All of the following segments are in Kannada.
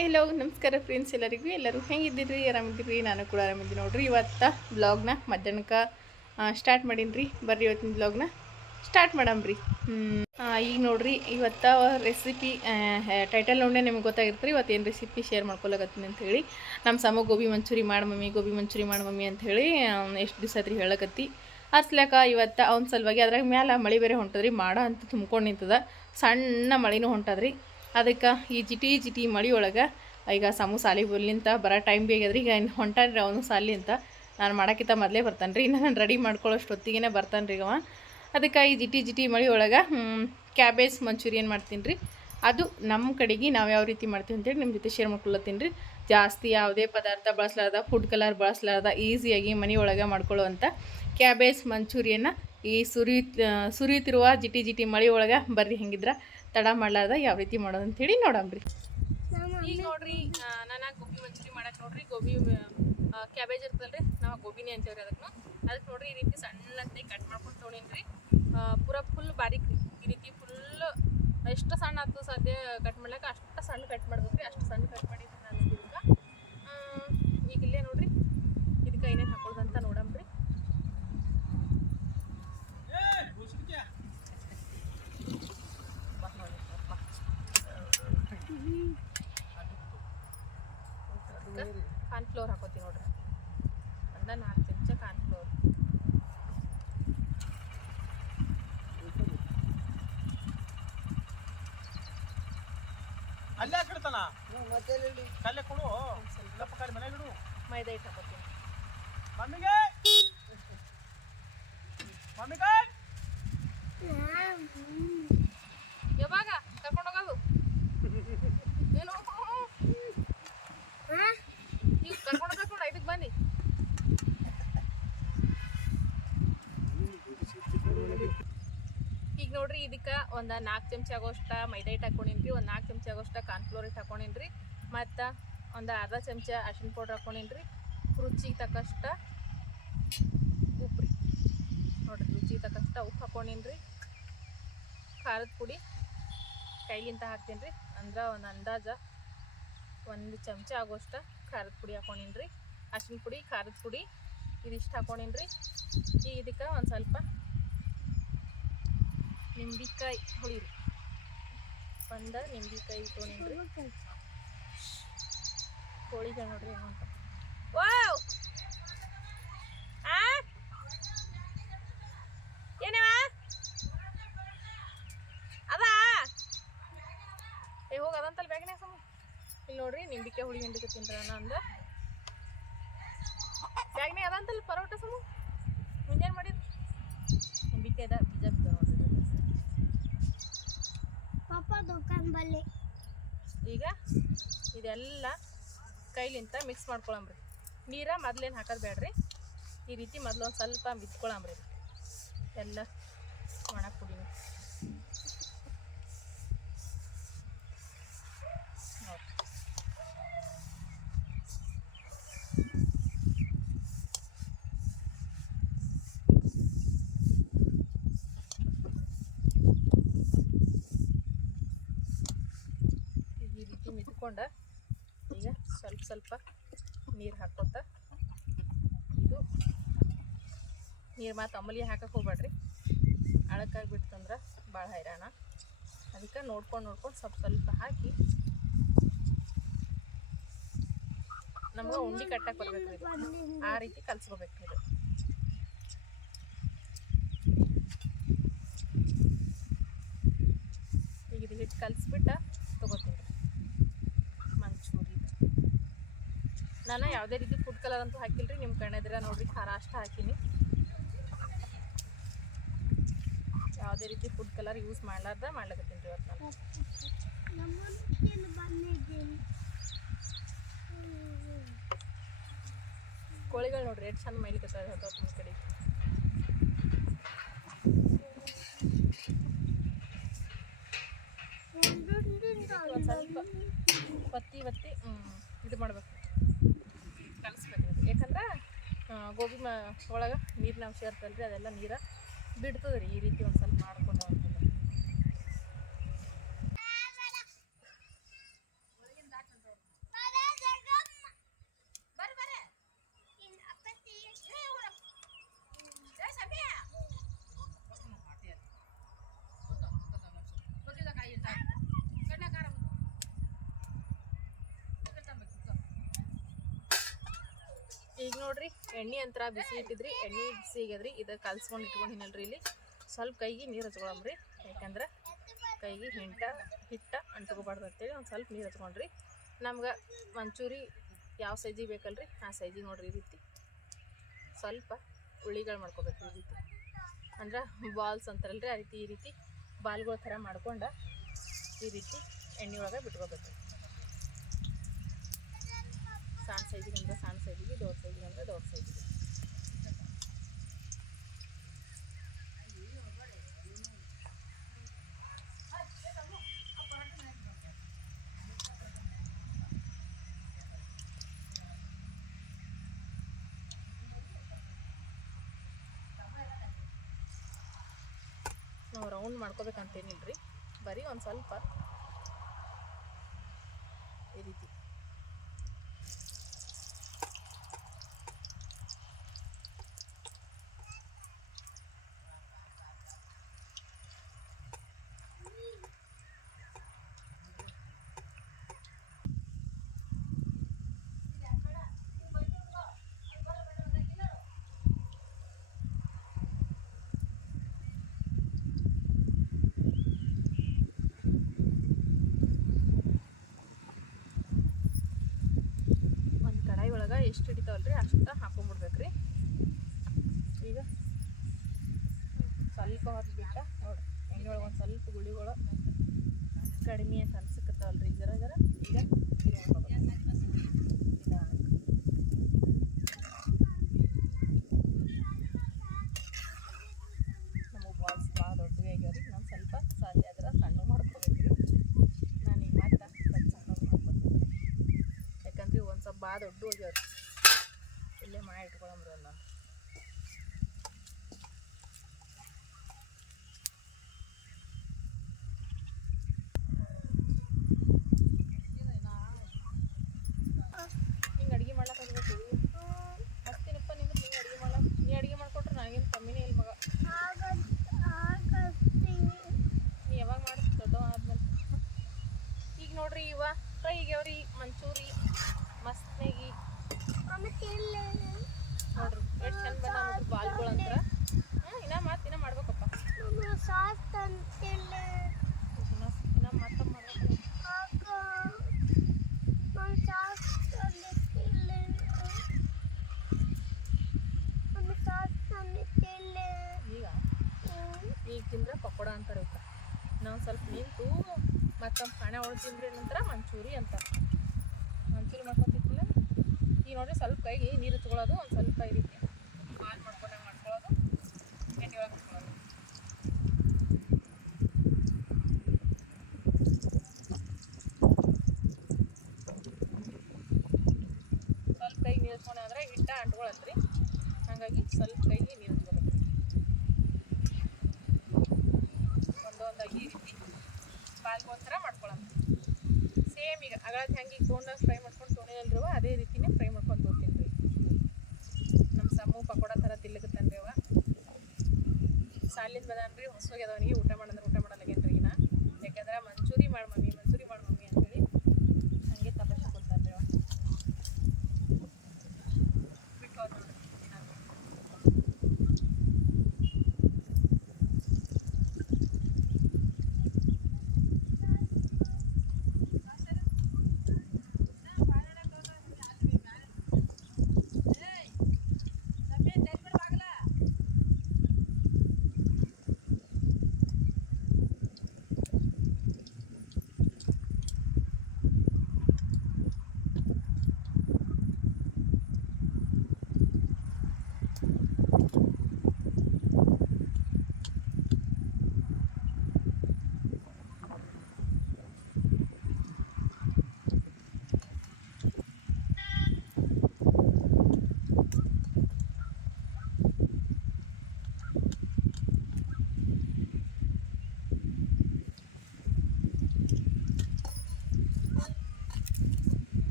ಹಾಯ್ ಹಲೋ ನಮಸ್ಕಾರ ಫ್ರೆಂಡ್ಸ್ ಎಲ್ಲರಿಗೂ. ಎಲ್ಲರೂ ಹೆಂಗಿದ್ದೀರಿ? ಆರಾಮಿದ್ದೀರಿ? ನಾನು ಕೂಡ ಆರಾಮಿದ್ದೀನಿ. ನೋಡ್ರಿ, ಇವತ್ತು ಬ್ಲಾಗ್ನ ಮಧ್ಯಾಹ್ನಕ್ಕೆ ಸ್ಟಾರ್ಟ್ ಮಾಡೀನಿ ರೀ ಬರ್ರಿ ಇವತ್ತಿನ ಬ್ಲಾಗ್ನ ಸ್ಟಾರ್ಟ್ ಮಾಡಮ್ರಿ. ಈಗ ನೋಡ್ರಿ, ಇವತ್ತು ರೆಸಿಪಿ ಟೈಟಲ್ ನೋಡೇ ನಿಮ್ಗೆ ಗೊತ್ತಾಗಿರ್ತೀರಿ ಇವತ್ತು ಏನು ರೆಸಿಪಿ ಶೇರ್ ಮಾಡ್ಕೊಳಕತ್ತೀನಿ ಅಂತ ಹೇಳಿ. ನಮ್ಮ ಸಮ ಗೋಬಿ ಮಂಚೂರಿ ಮಾಡಿ ಮಮ್ಮಿ, ಗೋಬಿ ಮಂಚೂರಿ ಮಾಡಿ ಮಮ್ಮಿ ಅಂತ ಹೇಳಿ ಎಷ್ಟು ದಿವಸ ಆತ್ರಿ ಹೇಳಕತ್ತಿ. ಅರ್ಸ್ಲಾಕ ಇವತ್ತು ಅವ್ನ ಸಲುವಾಗಿ ಅದ್ರಾಗ ಮ್ಯಾಲ ಮಳೆ ಬೇರೆ ಹೊಂಟದ್ರಿ, ಮಾಡ ಅಂತ ತುಂಬ್ಕೊಂಡು ನಿಂತದ. ಸಣ್ಣ ಮಳಿನೂ ಹೊಂಟದ್ರಿ. ಅದಕ್ಕೆ ಈ ಜಿಟಿ ಜಿಟಿ ಮಳೆ ಒಳಗೆ, ಈಗ ಸಮು ಸಾಲಿಗೆ ಬರ್ಲಿಂತ ಬರೋ ಟೈಮ್ ಬೇಗದ್ರಿ ಈಗ ಇನ್ನು ಹೊಂಟಾನ್ರಿ ಅವನು ಸಾಲಿ ಅಂತ. ನಾನು ಮಾಡೋಕ್ಕಿಂತ ಮೊದಲೇ ಬರ್ತಾನೆ ರೀ ನಾನು ರೆಡಿ ಮಾಡ್ಕೊಳ್ಳೋಷ್ಟೊತ್ತಿಗೆ ಬರ್ತಾನೆ ರೀ ಅವ. ಅದಕ್ಕೆ ಈ ಜಿಟಿ ಜಿಟಿ ಮಳಿ ಒಳಗೆ ಕ್ಯಾಬೇಜ್ ಮಂಚೂರಿಯನ್ ಮಾಡ್ತೀನಿ ರೀ ಅದು ನಮ್ಮ ಕಡೆಗೆ ನಾವು ಯಾವ ರೀತಿ ಮಾಡ್ತೀವಿ ಅಂತೇಳಿ ನಿಮ್ಮ ಜೊತೆ ಶೇರ್ ಮಾಡ್ಕೊಳತ್ತೀನಿ ರೀ ಜಾಸ್ತಿ ಯಾವುದೇ ಪದಾರ್ಥ ಬಳಸಲಾರ್ದ ಫುಡ್ ಕಲರ್ ಬಳಸಲಾರ್ದ ಈಸಿಯಾಗಿ ಮನೆ ಒಳಗೆ ಮಾಡ್ಕೊಳ್ಳುವಂಥ ಕ್ಯಾಬೇಜ್ ಮಂಚೂರಿಯನ್ನ ಈ ಸುರಿ ಸುರಿಯುತ್ತಿರುವ ಜಿಟಿ ಜಿಟಿ ಮಳೆ ಒಳಗೆ ಬರ್ರಿ ಹೆಂಗಿದ್ರ. ತಡ ಮಾಡ್ಲಾರ್ದ ಯಾವ ರೀತಿ ಮಾಡೋದು ಅಂತೇಳಿ ನೋಡಂಬ್ರಿ ಈಗ ನೋಡ್ರಿ ನಾನು ಗೋಬಿ ಮಂಚೂರಿ ಮಾಡಕ್ಕೆ ನೋಡ್ರಿ ಗೋಬಿ ಕ್ಯಾಬೇಜ್ ಇರ್ತದಲ್ರಿ ನಾವು ಗೋಬಿನೇ ಅಂತೇವ್ರಿ ಅದಕ್ಕೆ ಅದಕ್ಕೆ ನೋಡ್ರಿ ಈ ರೀತಿ ಸಣ್ಣತ್ತೆ ಕಟ್ ಮಾಡ್ಕೊಂಡು ತೊಗೊಂಡಿನ್ರಿ ಪೂರ ಫುಲ್ ಬಾರೀಕ್ ರೀ ಈ ರೀತಿ ಫುಲ್ ಎಷ್ಟು ಸಣ್ಣ ಆಗ್ತದೆ ಸಾಧ್ಯ ಕಟ್ ಮಾಡ್ಲಿಕ್ಕೆ ಅಷ್ಟು ಸಣ್ಣ ಕಟ್ ಮಾಡ್ಬೇಕ್ರಿ ಅಷ್ಟು ಸಣ್ಣ ಕಟ್ ಮಾಡಿದ್ರಿ ನಾನು ಇದಕ್ಕೆ ಈಗ ಇಲ್ಲೇ ನೋಡ್ರಿ ಇದಕ್ಕೆ ಏನೇನು ಹಾಕೊಳ್ಳೋದಂತ ನೋಡಂಬ್ರಿ ಕಾರ್ನ್ಫ್ಲೋರ್ ಹಾಕೋತೀವಿ ನೋಡ್ರಿ. ಒಂದ ನಾಲ್ಕು ಚಮಚ ಕಾರ್ನ್ಫ್ಲೋರ್ ಅಲ್ಲೇ ಕಡ್ತಾನ ಕಲ್ಲೇ ಕೊಡು. ಸ್ವಲ್ಪ ಕಡೆ ಮನೆಗೆ ಇಡು. ಮೈದಾ ಹಿಟ್ಟು ಹಾಕೋತೀನಿ. ಮಮ್ಮಿಗೆ? ಮಮ್ಮಿಗೆ? ಇದಕ್ಕೆ ಒಂದು ನಾಲ್ಕು ಚಮಚ ಆಗೋಷ್ಟ ಮೈದಾ ಹಿಟ್ಟು ಹಾಕೊಂಡಿನ್ರಿ, ಒಂದು ನಾಲ್ಕು ಚಮಚ ಆಗೋಷ್ಟ ಕಾರ್ನ್ಫ್ಲೋರ್ ಹಿಟ್ಟು ಹಾಕೊಂಡಿನ್ರಿ, ಮತ್ತು ಒಂದು ಅರ್ಧ ಚಮಚ ಅರ್ಶಿನ ಪೌಡ್ರ್ ಹಾಕೊಂಡಿನ್ರಿ. ರುಚಿಗೆ ತಕ್ಕಷ್ಟ ಉಪ್ಪು ರೀ ನೋಡಿರಿ, ರುಚಿಗೆ ತಕ್ಕಷ್ಟು ಉಪ್ಪು ಹಾಕೊಂಡಿನ್ರಿ. ಖಾರದ ಪುಡಿ ಕೈಲಿಂತ ಹಾಕ್ತೀನಿ ರೀ ಅಂದ್ರೆ ಒಂದು ಅಂದಾಜ ಒಂದು ಚಮಚ ಆಗೋಷ್ಟ ಖಾರದ ಪುಡಿ ಹಾಕೊಂಡಿನ್ರಿ. ಅರ್ಶಿನ ಪುಡಿ, ಖಾರದ ಪುಡಿ ಇದಿಷ್ಟು ಹಾಕೊಂಡಿನ್ರಿ. ಈಗ ಇದಕ್ಕೆ ಒಂದು ಸ್ವಲ್ಪ ನಿಂಬಿಕಾಯಿ ಹುಳಿ ಬಂದ ನಿಂಬಿಕಾಯಿ ತೊಗೊಂಡಿನ್ರಿ ಕೋಳಿಗಳು ನೋಡ್ರಿ ಹೆಂಗಂತ ವಾವ್! ಆ? ಏನವ? ಅದಾ? ಏ, ಹೋಗಿ ಅದಂತಲ್ಲ ಬ್ಯಾಗ್ನ್ಯಾಗ ಸಮ ಇಲ್ಲಿ ನೋಡ್ರಿ ನಿಂಬಿಕಾಯಿ ಹುಳಿ ಹಿಂಡಿಕೆ ತಿಂದ್ರ ಅಂದ. ಬ್ಯಾಗ್ನ್ಯಾಗ ಅದಂತಲ್ಲ ಪರೋಟ ಸಮ ಮುಂಜಾನೆ ಮಾಡಿದ್. ನಿಂಬಿಕಾಯಿ ಅದ ಬೀಜ ಬಿದ್ದ ನೋಡ್ರಿ. ಈಗ ಇದೆಲ್ಲ ಕೈಲಿಂತ ಮಿಕ್ಸ್ ಮಾಡ್ಕೊಳಂಬ್ರಿ. ನೀರ ಮೊದ್ಲೇನು ಹಾಕೋದು ಬೇಡ್ರಿ ಈ ರೀತಿ ಮೊದಲು ಒಂದು ಸ್ವಲ್ಪ ಮಿತ್ಕೊಳಂಬ್ರಿ ಎಲ್ಲ ಒಣ ಪುಡಿನ ನೋಡ್ರಿ ಈ ರೀತಿ ಈಗ ಸ್ವಲ್ಪ ಸ್ವಲ್ಪ ನೀರು ಹಾಕೋತ ಇದು ನೀರು ಮತ್ತು ಅಮಲಿ ಹಾಕಕ್ಕೆ ಹೋಗ್ಬೇಡ್ರಿ. ಅಳಕ್ಕಾಗಿ ಬಿಡ್ತಂದ್ರೆ ಭಾಳ ಹೈರಾಣ. ಅದಕ್ಕೆ ನೋಡ್ಕೊಂಡು ನೋಡ್ಕೊಂಡು ಸ್ವಲ್ಪ ಸ್ವಲ್ಪ ಹಾಕಿ ನಮ್ಗೆ ಉಂಡಿ ಕಟ್ಟಕ್ಕೆ ಬರ್ಬೇಕು ಆ ರೀತಿ ಕಲ್ಸ್ಕೋಬೇಕು ಇದು. ಈಗ ಇದು ಹಿಟ್ಟು ಕಲಿಸ್ಬಿಟ್ಟು ತೊಗೋತೀನಿ ಮಂಚೂರಿ ನಾನು ಯಾವುದೇ ರೀತಿ ಫುಡ್ ಕಲರ್ ಅಂತೂ ಹಾಕಿಲ್ರಿ ನಿಮ್ಮ ಕಣ್ಣೆದ್ರ ನೋಡ್ರಿ ಖಾರ ಅಷ್ಟ ಹಾಕಿನಿ. ಯಾವುದೇ ರೀತಿ ಫುಡ್ ಕಲರ್ ಯೂಸ್ ಮಾಡ್ಲಾರ್ದ ಮಾಡ್ಲಕತ್ತೀನಿ ರೀ ಇವತ್ತು ಕೋಳಿಗಳು ನೋಡ್ರಿ ಎಷ್ಟು ಚಂದ ಮೈಲಿ ಹೇಳ್ತಾವ ನಿಮ್ಮ ಕಡೆ. ಸ್ವಲ್ಪ ಒತ್ತಿ ಒತ್ತಿ ಹ್ಮ್, ಇದು ಮಾಡ್ಬೇಕು. ಗೋಬಿ ಮ ಒಳಗೆ ನೀರಿನ ಅಂಶ ಇರ್ತಲ್ಲ ರೀ ಅದೆಲ್ಲ ನೀರು ಬಿಡ್ತದೆ ರೀ ಈ ರೀತಿ ಒಂದು ಸ್ವಲ್ಪ ಮಾಡ್ಕೊಂಡು ಈಗ ನೋಡ್ರಿ ಎಣ್ಣೆ ಅಂತರ ಬಿಸಿ ಇಟ್ಟಿದ್ರಿ, ಎಣ್ಣೆ ಬಿಸಿ ಆಗ್ಯದ್ರಿ ಇದು ಕಲ್ಸ್ಕೊಂಡು ಇಟ್ಕೊಂಡಿನಲ್ರಿ ಇಲ್ಲಿ. ಸ್ವಲ್ಪ ಕೈಗೆ ನೀರು ಹಚ್ಕೊಳಮ್ರಿ, ಯಾಕಂದ್ರೆ ಕೈಗೆ ಹಿಂಟ, ಹಿಟ್ಟ ಅಂಟ್ಕೋಬಾರ್ದು ಅಂತೇಳಿ ಒಂದು ಸ್ವಲ್ಪ ನೀರು ಹಚ್ಕೊಂಡ್ರಿ. ನಮ್ಗೆ ಮಂಚೂರಿ ಯಾವ ಸೈಜಿಗೆ ಬೇಕಲ್ರಿ, ಆ ಸೈಜಿಗೆ ನೋಡ್ರಿ ಈ ರೀತಿ. ಸ್ವಲ್ಪ ಉಳಿಗಳು ಮಾಡ್ಕೋಬೇಕು ಈ ರೀತಿ. ಅಂದ್ರೆ ಬಾಲ್ಸ್ ಅಂತಾರಲ್ರಿ, ಆ ರೀತಿ ಈ ರೀತಿ ಬಾಲ್ಗಳ ಥರ ಮಾಡ್ಕೊಂಡು ಈ ರೀತಿ ಎಣ್ಣೆ ಒಳಗೆ ಬಿಟ್ಕೋಬೇಕು ಸಣ್ಣ ಸೈಜಿಗೆ ಅಂದ್ರೆ ಸಣ್ಣ ಸೈಜಿಗೆ ದೊಡ್ಡ ಸೈಜಿಗೆ ಅಂದರೆ ದೊಡ್ಡ ಸೈಜಿಗೆ ನಾವು ರೌಂಡ್ ಮಾಡ್ಕೋಬೇಕಂತೇನಿಲ್ರಿ ಬರೀ ಒಂದು ಸ್ವಲ್ಪ ಈ ರೀತಿ ಒಂದು ಕಡಾಯಿ ಒಳಗೆ ಎಷ್ಟು ರೀ ಅಷ್ಟು ಹಾಕೊಂಡ್ಬಿಡ್ಬೇಕ್ರಿ ಈಗ ಸ್ವಲ್ಪ ಹೊತ್ತು ಬಿಟ್ಟ ಎಣ್ಣೆ ಒಳಗೆ ಒಂದು ಸ್ವಲ್ಪ ಗುಳಿಗಳು ಕಡಿಮೆ ಅಂತ ಅನ್ಸಕತ್ತಾವಲ್ರಿ ಜರ ಜರ. ಈಗ. ನಮಗೆ ಭಾಳ ಸ್ವಲ್ಪ ಆದ್ರೆ ಸಣ್ಣ ಮಾಡ್ಕೋಬೇಕ್ರಿ. ನಾನು ಈಗ ಮತ್ತೆ ಸ್ವಲ್ಪ ಯಾಕಂದ್ರೆ ಒಂದು ಸ್ವಲ್ಪ ಭಾಳ ದೊಡ್ಡ ಹೋಗ್ಯಾವ್ರಿ ಇಲ್ಲೇ ಮಾಡಿ ಇಟ್ಕೊಳಮ್ರಿ ಒಂದು ಹಿಂಗೆ ಅಡುಗೆ ಮಾಡ್ಲಕ್ಕೆ ಹೋಗ್ಬೇಕು ಹಚ್ತೀನಪ್ಪ ನಿಂಗೆ ನೀನು ಅಡುಗೆ ಮಾಡ್ಲಕ್ಕ ನೀ ಅಡುಗೆ ಮಾಡ್ಕೊಟ್ರೆ ನನಗೇನು ಕಮ್ಮಿನೇ ಇಲ್ಲ ಮಗ ನೀ ಯಾವಾಗ ಮಾಡಿ ದೊಡ್ಡವ ಆದ್ಮೇಲೆ ಈಗ ನೋಡ್ರಿ ಇವ ಫ್ರೈ ಆಗ್ಯಾವ್ರಿ ಮಂಚೂರಿ ಮಸ್ತ್ನಾಗಿ ನೋಡ್ರಿ ಎಷ್ಟು ಚಂದ ಬಂದ ನೋಡ್ರಿ ಬಾಲ್ಗಳು ಅಂತ ಹ್ಞೂ ಇನ್ನ ಮಾತು ಇನ್ನ ಮಾಡ್ಬೇಕಪ್ಪ ಸಾಸ್ ತಂತಿಲ್ಲ ಇನ್ನ ಇನ್ನ ಮತ್ತೆ ಮಾಡ್ಬೇಕು ಆಗ ನಾನು ಸಾಸ್ ತಂದಿತ್ತಿಲ್ಲ ನಾನು ಸಾಸ್ ತಂದಿತ್ತಿಲ್ಲ ಈಗ ಈಗ ತಿಂದ್ರೆ ಪಕೋಡ ಅಂತಾರೆ ಇವಕ್ಕ ನಾವು ಸ್ವಲ್ಪ ನಿಂತು ಮತ್ತೆ ಹಣೆ ಒಳಗೆ ನಂತರ ಮಂಚೂರಿ ಅಂತ. ಮಂಚೂರಿ ಮಾಡ್ಕೊತಿತ್ತಿಲ್ಲ ಈಗ ನೋಡ್ರಿ ಸ್ವಲ್ಪ ಕೈಗೆ ನೀರು ತೊಗೊಳೋದು, ಒಂದು ಸ್ವಲ್ಪ ಈ ರೀತಿ ಹಾಲು ಮಾಡ್ಕೊಂಡಂಗೆ ಮಾಡ್ಕೊಳ್ಳೋದು, ಎಣ್ಣೆ ಒಳಗೆ ಸ್ವಲ್ಪ ಕೈಗೆ ನೀರು ತಗೊಂಡ್ರೆ ಹಿಟ್ಟ ಅಂಟ್ಕೊಳತ್ರಿ. ಹಾಗಾಗಿ ಸ್ವಲ್ಪ ಕೈಗೆ ನೀರು ಒಂದೊಂದಾಗಿ ಈ ರೀತಿ ಪಾಲ್ಗೋಸ್ಕರ ಮಾಡ್ಕೊಳ್ಳೋಣ ಸೇಮ್ ಈಗ ಅಗಳದ್ದು ಹೆಂಗೆ ಈಗ ತೋಣ ಫ್ರೈ ಮಾಡ್ಕೊಂಡು ತೊಗೊಂಡಿಲ್ರಿವ ಅದೇ ರೀತಿನೇ ಫ್ರೈ ಮಾಡ್ಕೊಂಡು ಹೋಗ್ತೀನಿ ರೀ. ನಮ್ಮ ಸಮ್ಮು ಪಕೋಡ ಥರ ತಿಲ್ಲಕತ್ತಾನ್ರಿ ಅವ. ಸಾಲಿಂದ ಬಂದಾನ್ರಿ ಹೊಸಗೆ ಊಟ ಮಾಡಂದ್ರೆ ಊಟ ಮಾಡಲಾಗೇನ್ರಿ ಈಗ ಯಾಕಂದ್ರೆ ಮಂಚೂರಿ ಮಾಡಿ ಮಮ್ಮಿ ಮಂಚೂರಿ ಮಾಡಿ ಮಮ್ಮಿ ಅಂತೇಳಿ ಹಂಗೆ ತಪಸ್ಸು ಕೊಡ್ತಾನ್ರಿ ಅವ ಬಿಟ್ಟು ಹೋದ್ ನೋಡ್ರಿ ನಾನು.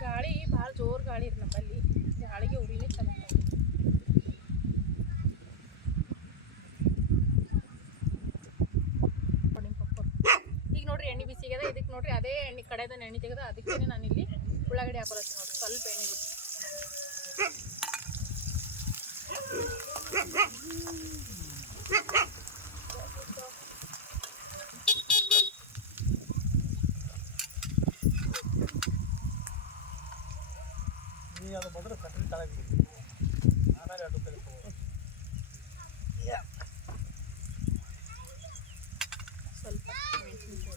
ಗಾಳಿ ಭಾಳ ಜೋರು ಗಾಳಿ ಇರ್ ನಮ್ಮಲ್ಲಿ ಗಾಳಿಗೆ ಉರಿನೇ ಚೆನ್ನಾಗಿ ಈಗ ನೋಡ್ರಿ ಎಣ್ಣೆ ಬಿಸಿ ಆಗ್ಯದ ಇದಕ್ಕೆ ನೋಡ್ರಿ ಅದೇ ಎಣ್ಣೆ ಕಡೆದ ಎಣ್ಣೆ ತೆಗೆದ ಅದಕ್ಕೆ ನಾನು ಇಲ್ಲಿ ಉಳ್ಳಾಗಡ್ಡಿ ಹಾಕೊಳತ್ತೆ ನೋಡ್ರಿ ಸ್ವಲ್ಪ ಎಣ್ಣೆ ಬಿಟ್ಟು. ನೀ ಅದು ಮೊದಲು ಕಟ್ರಿ ತಳಗೆ ಆಮೇಲೆ ಅದು ತೆಗೆದು ಸ್ವಲ್ಪ ಮೆಣಸಿನ್ಕಾಯಿ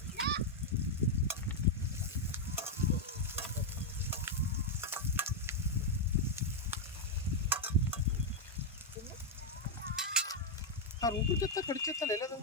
ಆ ರೂಪು ಜೊತೆ ಕಡಿಚತ್ತಲ್ಲ ಎಲ್ಲದು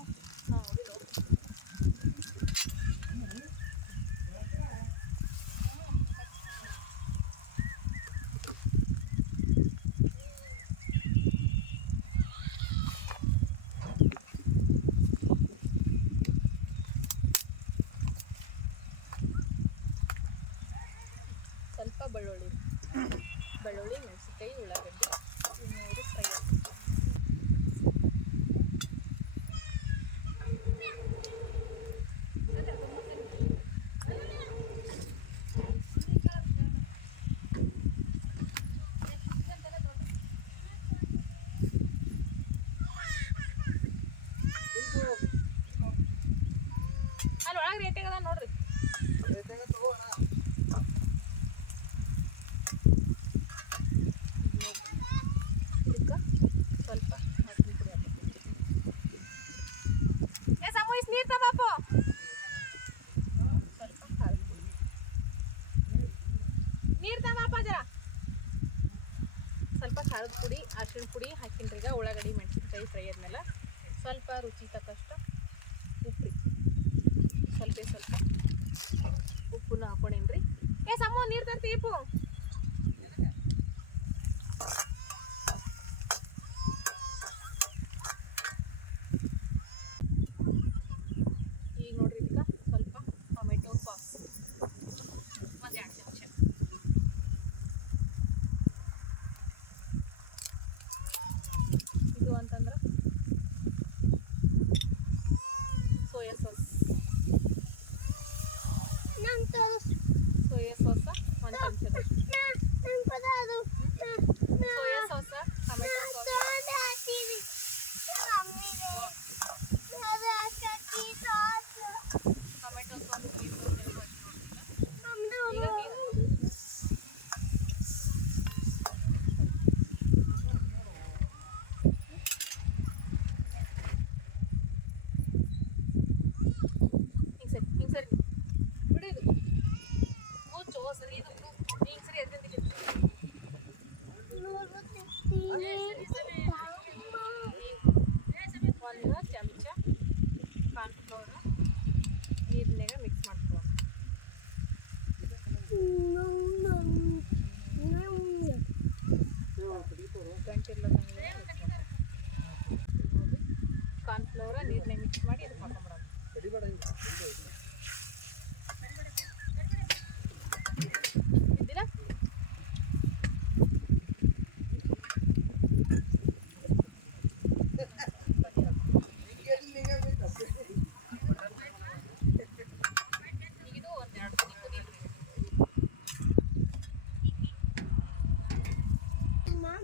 ಬೆಳ್ಳುಳ್ಳಿ ಬೆಳ್ಳುಳ್ಳಿ ತಗೋಪ ಜರ? ಸ್ವಲ್ಪ ಖಾರದ ಪುಡಿ ಅರ್ಶಿನ ಪುಡಿ ಹಾಕಿನ್ರಿ ಈಗ ಉಳ್ಳಾಗಡ್ಡಿ, ಮೆಣಸಿನ್ಕಾಯಿ ಫ್ರೈ ಆದ್ಮೇಲೆ ಸ್ವಲ್ಪ ರುಚಿ ತಕ್ಕಷ್ಟು ಉಪ್ಪು ಸ್ವಲ್ಪ ಸ್ವಲ್ಪ ಉಪ್ಪನ್ನು ಹಾಕೊಂಡೇನ್ರಿ. ಏ ಸಮ್ಮ ನೀರು ತರ್ತಿ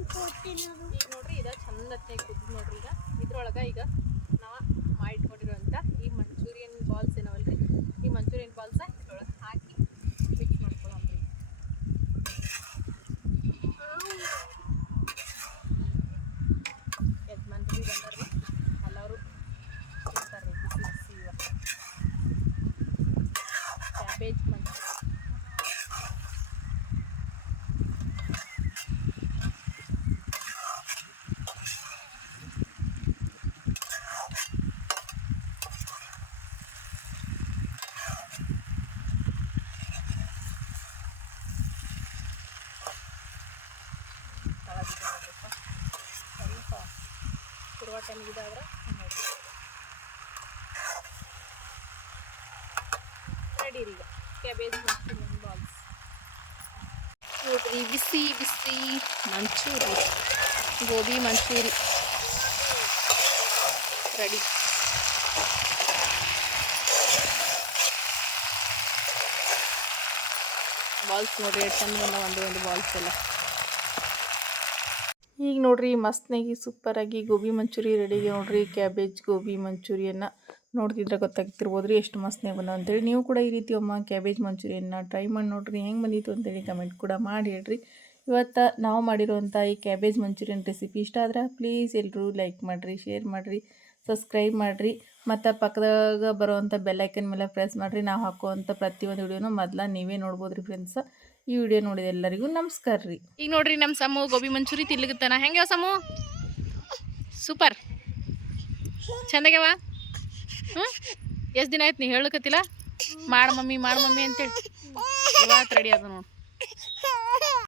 ಈಗ ನೋಡ್ರಿ, ಇದು ಚಂದ ಕುದ್ದು ನೋಡ್ರಿ ಈಗ. ಇದ್ರೊಳಗೆ ಈಗ ನಾವು ಮಾಡಿಟ್ಕೊಂಡಿರುವಂಥ ಈ ಮಂಚೂರಿಯನ್ ಬಾಲ್ಸ್ ಏನವಲ್ರಿ ಈ ಮಂಚೂರಿಯನ್ ಬಾಲ್ಸ ಇದ್ರೊಳಗೆ ಹಾಕಿ ಮಿಕ್ಸ್ ಮಾಡ್ಕೊಳ್ಳೋಣ್ರಿ ಯಜಮಾನ್ರಿ ಬಂದಾರ್ರಿ ಎಲ್ಲರೂ ತಿಂತಾರೆ ಬಿಸಿ ಬಿಸಿ ಇವ ಕ್ಯಾಬೇಜ್ ಮಂಚೂರಿ ತಳಗಿದೆ ನೋಡ್ರಿಪ್ಪ ಸ್ವಲ್ಪ ಶುರುವ ಟೈಮಿಗೆ ಇದಾದ್ರೆ ರೆಡಿ ರೀ ಈಗ ಕ್ಯಾಬೇಜ್ ಮಂಚೂರಿಯನ್ ಬಾಲ್ಸ್ ನೋಡ್ರಿ ಬಿಸಿ ಬಿಸಿ ಮಂಚೂರಿ ಗೋಬಿ ಮಂಚೂರಿ ರೆಡಿ ಬಾಲ್ಸ್ ನೋಡ್ರಿ ಎಷ್ಟು ಚಂದ ಬಂದ ಒಂದು ಒಂದು ಬಾಲ್ಸ್ ಎಲ್ಲ ಈಗ ನೋಡ್ರಿ ಮಸ್ತ್ನಾಗಿ ಸೂಪರಾಗಿ ಗೋಬಿ ಮಂಚೂರಿ ರೆಡಿಗೆ ನೋಡ್ರಿ. ಕ್ಯಾಬೇಜ್ ಗೋಬಿ, ಮಂಚೂರಿಯನ್ನು ನೋಡ್ತಿದ್ರೆ ಗೊತ್ತಾಗ್ತಿರ್ಬೋದು ರೀ ಎಷ್ಟು ಮಸ್ತ್ನಾಗಿ ಬಂದ ಅಂತೇಳಿ. ನೀವು ಕೂಡ ಈ ರೀತಿ ಅಮ್ಮ ಕ್ಯಾಬೇಜ್ ಮಂಚೂರಿಯನ್ನ ಟ್ರೈ ಮಾಡಿ ನೋಡ್ರಿ. ಹೆಂಗೆ ಬಂದಿತ್ತು ಅಂತೇಳಿ ಕಮೆಂಟ್ ಕೂಡ ಮಾಡಿ ಹೇಳ್ರಿ. ಇವತ್ತು ನಾವು ಮಾಡಿರುವಂಥ ಈ ಕ್ಯಾಬೇಜ್ ಮಂಚೂರಿಯನ್ ರೆಸಿಪಿ ಇಷ್ಟ ಆದ್ರೆ ಪ್ಲೀಸ್ ಎಲ್ಲರೂ ಲೈಕ್ ಮಾಡಿರಿ ಶೇರ್ ಮಾಡಿರಿ ಸಬ್ಸ್ಕ್ರೈಬ್ ಮಾಡಿರಿ. ಮತ್ತು ಪಕ್ಕದಾಗ ಬರುವಂಥ ಬೆಲ್ಲೈಕನ್ ಮೇಲೆ ಪ್ರೆಸ್ ಮಾಡಿರಿ. ನಾವು ಹಾಕುವಂಥ ಪ್ರತಿಯೊಂದು ವಿಡಿಯೋನು ಮೊದಲ ನೀವೇ ನೋಡ್ಬೋದು ರೀ ಫ್ರೆಂಡ್ಸ್ ಈ ವಿಡಿಯೋ ನೋಡಿದ ಎಲ್ಲರಿಗೂ ನಮಸ್ಕಾರ ರೀ. ಈಗ ನೋಡ್ರಿ ನಮ್ಮ ಸಮು ಗೋಬಿ ಮಂಚೂರಿ ತಿನ್ಲಿಕತ್ತಾನ ಹೆಂಗ್ಯಾವ ಸಮು? ಸೂಪರ್. ಚಂದಾಗ್ಯಾವ? ಹ್ಞೂ ಎಷ್ಟು ದಿನ ಆಯ್ತು ನೀ ಹೇಳಕತ್ತಿಲ್ಲ? ಮಾಡು ಮಮ್ಮಿ ಮಾಡು ಮಮ್ಮಿ ಅಂತೇಳಿ. ಇವತ್ತು ರೆಡಿ ಅದ ನೋಡು.